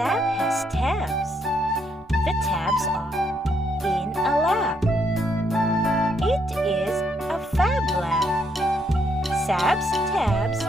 Sam has tabs. The tabs are in a lab. It is a fab lab. Sam's tabs